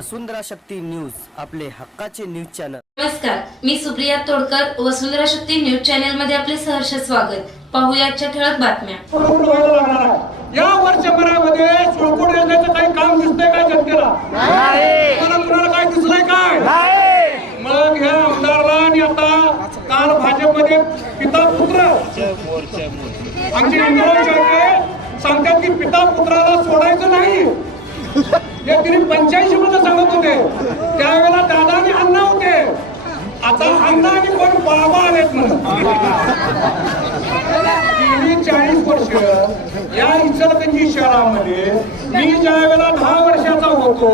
वसुंधरा Shakti news आपले हक्काचे news channel. नमस्कार मी सुप्रिया तोडकर वसुंधरा शक्ती न्यूज चॅनलमध्ये आपले सहर्ष स्वागत. पाहूया आजच्या ठळक बातम्या. या वर्षभरामध्ये सुळकोट योजनेचं काही काम दिसतंय काय जनतेला? तुम्हाला कुणाला काय दिसलंय काय? मग ह्या आमदारला आणि आता काल भाजपमध्ये पिता पुत्र. आमचे सांगतात की पिता पुत्राला सोडायचं नाही. हे तिने पंच्याऐंशी मध्ये सांगत होते. त्यावेळेला दादा आणि अण्णा होते. आता अण्णा आणि कोण बाबा आलेत म्हणून. चाळीस वर्ष या इचलकंजी शहरामध्ये मी ज्या वेळेला दहा वर्षाचा होतो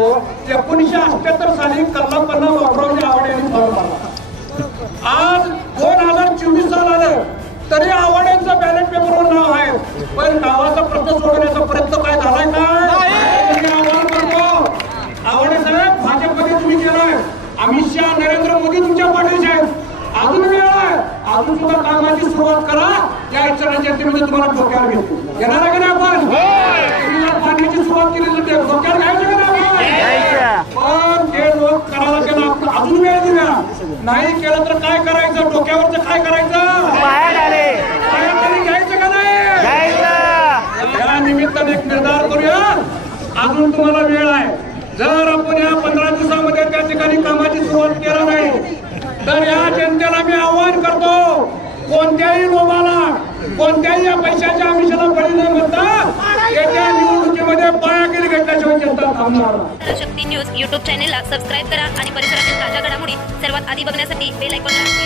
एकोणीशे अठ्याहत्तर साली कल्लापन्ना वापरावची आवड यांनी आज दोन हजार चोवीस साल आलं तरी आवड यांचं बॅलेट पेपरवर नाव आहे. पण गावाचा प्रश्न सोडवण्याचा प्रयत्न काय झालाय काय मी आव्हान करतो आवडे साहेब भाजपमध्ये तुम्ही गेलाय अमित शहा नरेंद्र मोदी तुमच्या पाठीचे आहेत. अजून वेळ आहे. अजून सुद्धा कामाची सुरुवात करा. या इच्छा जनतेमध्ये तुम्हाला डोक्यावर घेतो. घेणार आहे का नाही आपण? जर पाण्याची सुरुवात केली ते डोक्यावर घ्यायचं का नाही? पण जे लोक करायला आपण अजून वेळ देऊया. नाही केलं तर काय करायचं? डोक्यावरचं काय करायचं? घ्यायचं का नाही? या निमित्ताने एक निर्धार करूया. अजून तुम्हाला वेळ आहे. जर आपण या पंधरा त्या ठिकाणी कामाची सुरुवात केला नाही. तर या जनतेला मी आव्हान करतो कोणत्याही लोभाला कोणत्याही या पैशाच्या आमिषाला बळी न म्हणता येत्या निवडणुकीमध्ये पायागिरी घेतल्याशिवाय जनता थांबणार. शक्ती न्यूज युट्यूब चॅनेलला सबस्क्राईब करा आणि परिसरातील ताज्या घडामोडी सर्वात आधी बघण्यासाठी बेल आयकॉनला